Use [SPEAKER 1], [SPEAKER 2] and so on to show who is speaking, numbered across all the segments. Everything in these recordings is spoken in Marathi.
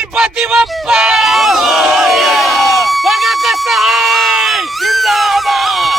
[SPEAKER 1] गणपती बाप्पा बघा कसं आहे जिंदाबाद.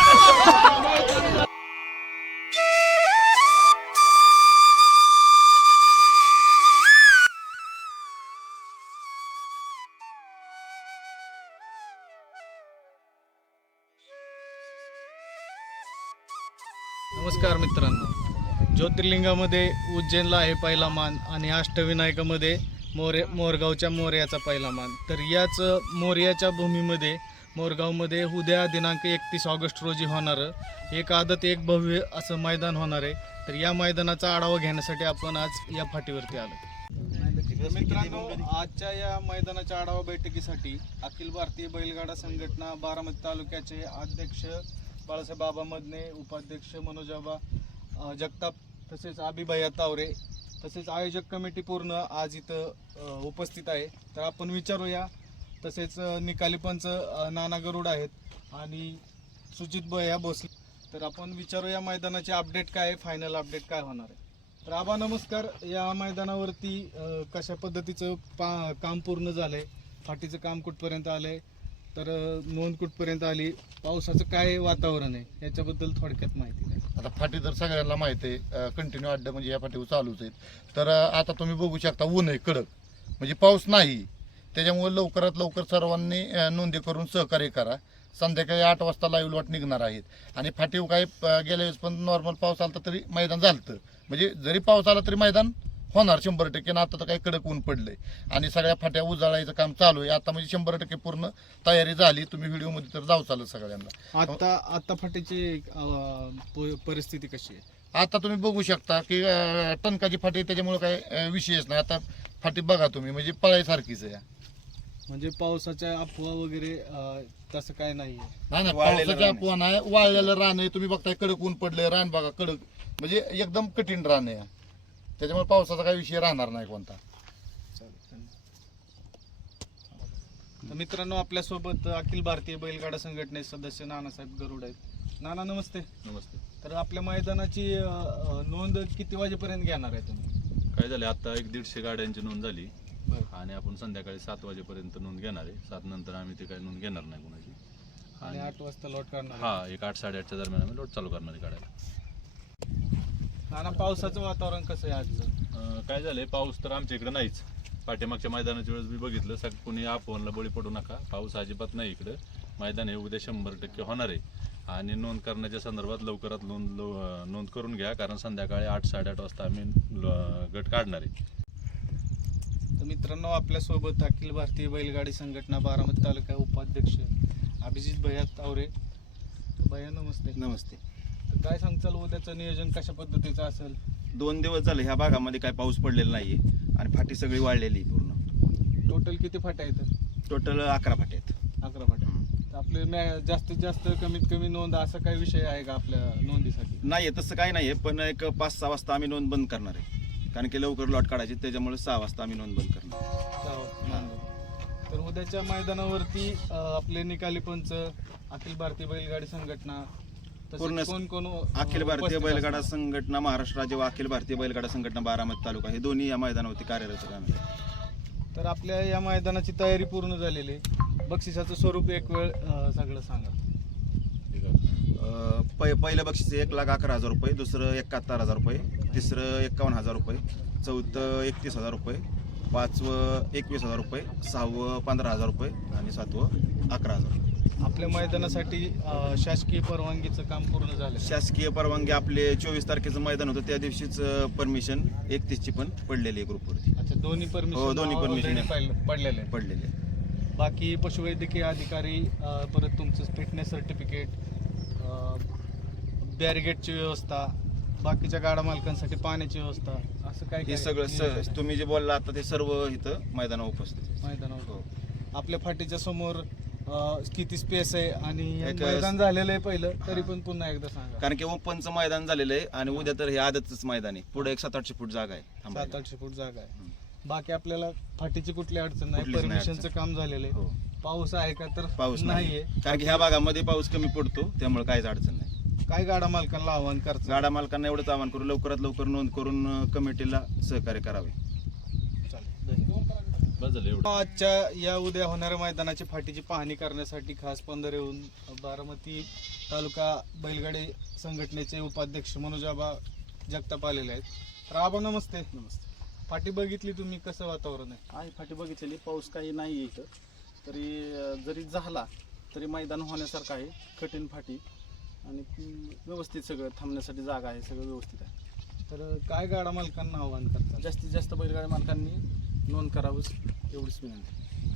[SPEAKER 2] नमस्कार मित्रांनो, ज्योतिर्लिंगामध्ये उज्जैनला आहे पहिला मान आणि अष्टविनायकामध्ये मोरगावच्या मोरयाचा पहिला मान. तर याच मोरयाच्या भूमीमध्ये मोरगावमध्ये उद्या दिनांक 31 ऑगस्ट रोजी होणारं एक आदत एक भव्य असं मैदान होणार आहे. तर या मैदानाचा आढावा घेण्यासाठी आपण आज या फाटीवरती आलो. मित्रांनो, आजच्या या मैदानाच्या आढावा बैठकीसाठी अखिल भारतीय बैलगाडा संघटना बारामती तालुक्याचे अध्यक्ष बाळासाहेब बाबा मदने, उपाध्यक्ष मनोजाबा जगताप, तसेच अभिभैया तावरे, तसेच आयोजक कमिटी पूर्ण आज इथं उपस्थित आहे. तर आपण विचारूया. तसेच निकाली पंच नाना गरुड आहेत आणि सुजित भैया भोसले. तर आपण विचारूया मैदानाचे अपडेट काय आहे, फायनल अपडेट काय होणार आहे. तर आबा नमस्कार. या मैदानावरती कशा पद्धतीचं काम पूर्ण झालंय, फाटीचं काम कुठपर्यंत आलंय, तर नोंद कुठपर्यंत आली, पावसाचं काय वातावरण आहे याच्याबद्दल थोडक्यात माहिती द्या.
[SPEAKER 3] आता फाटी तर सगळ्यांना माहिती आहे, कंटिन्यू अड्डा म्हणजे या फाटीवर चालूच आहेत. तर आता तुम्ही बघू शकता ऊन आहे कडक, म्हणजे पाऊस नाही. त्याच्यामुळे लवकरात लवकर सर्वांनी नोंदी करून सहकार्य करा. संध्याकाळी 8 वाजता लाईव्ह लॉट निघणार आहेत आणि फाटीव काय गेल्या वेळेस पण नॉर्मल पाऊस आला तरी मैदान झालं, म्हणजे जरी पाऊस आला तरी मैदान होणार 100%. ना आता तर काही कडक ऊन पडलंय आणि सगळ्या फाट्या उजाळायचं काम चालू आहे. आता म्हणजे 100% पूर्ण तयारी झाली. तुम्ही व्हिडिओमध्ये तर जाऊ चालत सगळ्यांना.
[SPEAKER 2] आता फाटीची परिस्थिती कशी आहे?
[SPEAKER 3] आता तुम्ही बघू शकता की टणकाची फाटी, त्याच्यामुळे काय विषयच नाही. आता फाटी बघा तुम्ही, म्हणजे पळायसारखीच आहे.
[SPEAKER 2] म्हणजे पावसाच्या अफवा वगैरे तसं काय नाही?
[SPEAKER 3] नाही, पावसाच्या अफवा नाही. वाळलेलं रान आहे, तुम्ही बघताय कडक ऊन पडलंय, रान बघा कडक, म्हणजे एकदम कठीण रान आहे. त्याच्यामुळे पावसाचा काही विषय राहणार नाही कोणता.
[SPEAKER 2] तर मित्रांनो, आपल्यासोबत अखिल भारतीय बैलगाडा संघटनेचे सदस्य नानासाहेब गरुड आहेत. नाना नमस्ते.
[SPEAKER 4] नमस्ते.
[SPEAKER 2] तर आपल्या मैदानाची नोंद किती वाजेपर्यंत घेणार आहे तुम्ही?
[SPEAKER 4] काय झाले, आता 150 गाड्यांची नोंद झाली आणि आपण संध्याकाळी 7 वाजेपर्यंत नोंद घेणार आहे. 7 नंतर आम्ही ते काही नोंद घेणार नाही कोणाची.
[SPEAKER 2] आणि 8 वाजता लॉट करणार?
[SPEAKER 4] हा, एक 8-8:30च्या दरम्यान आम्ही लोट चालू करणार आहे गाड्या.
[SPEAKER 2] नाना, पावसाचं वातावरण कसं आहे आजचं?
[SPEAKER 4] काय झालंय, पाऊस तर आमच्या इकडे नाहीच. पाठीमागच्या मैदानाच्या वेळेस मी बघितलं, सगळं कोणी अफवांना बळी पडू नका. पाऊस अजिबात नाही इकडं. मैदान हे उद्या 100% होणार आहे आणि नोंद करण्याच्या संदर्भात लवकरात नोंद करून घ्या, कारण संध्याकाळी 8-8:30 वाजता आम्ही गट काढणार आहे.
[SPEAKER 2] तर मित्रांनो, आपल्यासोबत अखिल भारतीय बैलगाडी संघटना बारामती तालुका उपाध्यक्ष अभिजित भैया तावरे. भैया नमस्ते.
[SPEAKER 5] नमस्ते.
[SPEAKER 2] तर काय सांगचाल, उद्याचं नियोजन कशा पद्धतीचं असेल?
[SPEAKER 5] 2 दिवस झाले ह्या भागामध्ये काय पाऊस पडलेला नाहीये आणि फाटी सगळी वाढलेली पूर्ण.
[SPEAKER 2] टोटल किती फाट्या आहेत?
[SPEAKER 5] टोटल 11 फाटे आहेत.
[SPEAKER 2] 11 फाट्या. तर आपले जास्तीत जास्त कमीत कमी नोंद असा काही विषय आहे का आपल्या नोंदीसाठी?
[SPEAKER 5] नाहीये तसं काही नाहीये, पण एक 5-6 वाजता आम्ही नोंद बंद करणार आहे, कारण की लवकर लॉट काढायची, त्याच्यामुळे 6 वाजता आम्ही नोंद बंद करणार.
[SPEAKER 2] तर उद्याच्या मैदानावरती आपले निकाली पंच, अखिल भारतीय बैलगाडी संघटना,
[SPEAKER 5] पूर्ण
[SPEAKER 2] कोण
[SPEAKER 5] अखिल भारतीय बैलगाडा संघटना महाराष्ट्र राज्य व अखिल भारतीय बैलगाडा संघटना बारामती तालुका हे दोन्ही या मैदानावरती कार्यरत आहे.
[SPEAKER 2] तर आपल्या या मैदानाची तयारी पूर्ण झालेली आहे. बक्षिसाचं स्वरूप एक वेळ सगळं सांगा.
[SPEAKER 5] पहिलं बक्षीस 1,11,000 रुपये, दुसरं 71,000 रुपये, तिसरं 51,000 रुपये, चौथं 31,000 रुपये, पाचवं 21,000 रुपये, सहावं 15,000 रुपये आणि सातवं 11,000.
[SPEAKER 2] आपल्या मैदानासाठी शासकीय परवानगीचं काम पूर्ण झालं?
[SPEAKER 5] शासकीय परवानगी आपले 24 तारखेचं मैदान होतं त्या दिवशीच परमिशन 31ची पण पडलेली आहे ग्रुपवरती.
[SPEAKER 2] अच्छा, दोन्ही परमिशन
[SPEAKER 5] पडलेले.
[SPEAKER 2] बाकी पशुवैद्यकीय अधिकारी, परत तुमचं फिटनेस सर्टिफिकेट, बॅरिगेटची व्यवस्था, बाकीच्या गाडा मालकांसाठी पाण्याची व्यवस्था, असं काय
[SPEAKER 5] हे सगळं तुम्ही जे बोलला आता ते सर्व इथं मैदानावर उपस्थित.
[SPEAKER 2] मैदानावर आपल्या फाटीच्या समोर किती स्पेस आहे आणि मैदान झालेलं आहे पहिलं, तरी पण पुन्हा एकदा सांगा.
[SPEAKER 5] कारण की ओपनचं मैदान झालेलं आहे आणि उद्या तर हे आदतच मैदान आहे. पुढे एक 700-800 फूट जागा आहे.
[SPEAKER 2] 700-800 फूट जागा आहे. बाकी आपल्याला फाटीची कुठली अडचण नाही. परमिशनचं काम झालेलं आहे. पाऊस आहे का? तर
[SPEAKER 5] पाऊस
[SPEAKER 2] नाहीये,
[SPEAKER 5] कारण की ह्या भागामध्ये पाऊस कमी पडतो, त्यामुळे काहीच अडचण नाही.
[SPEAKER 2] काय गाडा मालकांना आव्हान करतो?
[SPEAKER 5] गाडा मालकांना एवढंच आवाहन करू, लवकरात लवकर नोंद करून कमिटीला सहकार्य करावे.
[SPEAKER 2] चालेल.
[SPEAKER 4] बस झालं एवढं.
[SPEAKER 2] आजच्या या उद्या होणाऱ्या मैदानाची फाटीची पाहणी करण्यासाठी खास पंधरेहून बारामती तालुका बैलगाडी संघटनेचे उपाध्यक्ष मनोजाबा जगताप आलेले आहेत. तर आबा नमस्ते.
[SPEAKER 6] नमस्ते.
[SPEAKER 2] फाटी बघितली तुम्ही, कसं वातावरण आहे?
[SPEAKER 6] आहे फाटी बघितलेली, पाऊस काही नाही इथं, तरी जरी झाला तरी मैदान होण्यासारखं आहे. कठीण फाटी आणि व्यवस्थित सगळं, थांबण्यासाठी जागा आहे, सगळं व्यवस्थित आहे.
[SPEAKER 2] तर काय गाडा मालकांना आव्हान करतात?
[SPEAKER 6] जास्तीत जास्त बैलगाडी मालकांनी नोंद करावंच एवढीच विनंती.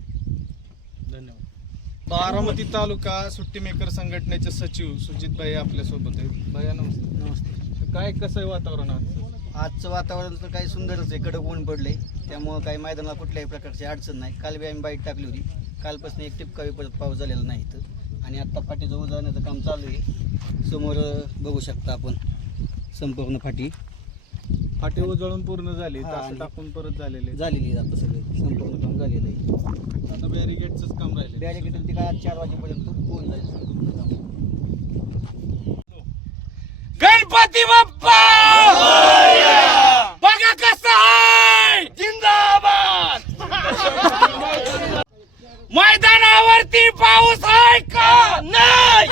[SPEAKER 2] धन्यवाद. बारामती तालुका सुट्टी मेकर संघटनेचे सचिव सुजित भाई आपल्यासोबत आहेत. भैया नमस्ते.
[SPEAKER 7] नमस्ते.
[SPEAKER 2] तर काय कसं आहे वातावरण आजचं?
[SPEAKER 7] आजचं वातावरण तर काही सुंदरच आहे, कडक ऊन पडले, त्यामुळं काही मैदानाला कुठल्याही प्रकारची अडचण नाही. काल बी आम्ही बाईक टाकली होती, कालपासून एक टिपकावी परत पाऊस झालेला नाही इथं. आणि आत्ता फाटीचं उजळण्याचं काम चालू आहे. समोर बघू शकता आपण संपूर्ण फाटी
[SPEAKER 2] फाटी उजळून पूर्ण झाली,
[SPEAKER 7] हा,
[SPEAKER 2] तास
[SPEAKER 7] आणि-
[SPEAKER 2] टाकून परत झालेले.
[SPEAKER 7] झालेली आहे, आता सगळं संपूर्ण काम झालेलं आहे.
[SPEAKER 2] आता बॅरिगेटच काम राहिले.
[SPEAKER 7] बॅरिकेड ते काय आज 4 वाजेपर्यंत होऊन जाईल संपूर्ण काम.
[SPEAKER 1] गणपती बाप्पा बघा कसं आहे. जिंदाबाद. मैदानावरती पाऊस आहे का? नाही.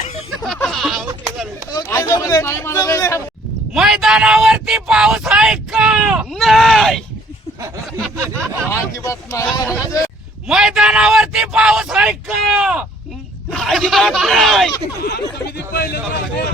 [SPEAKER 1] मैदानावरती पाऊस आहे का? नाही.
[SPEAKER 3] अजिबात नाही.
[SPEAKER 1] मैदानावरती पाऊस आहे का? अजिबात नाही.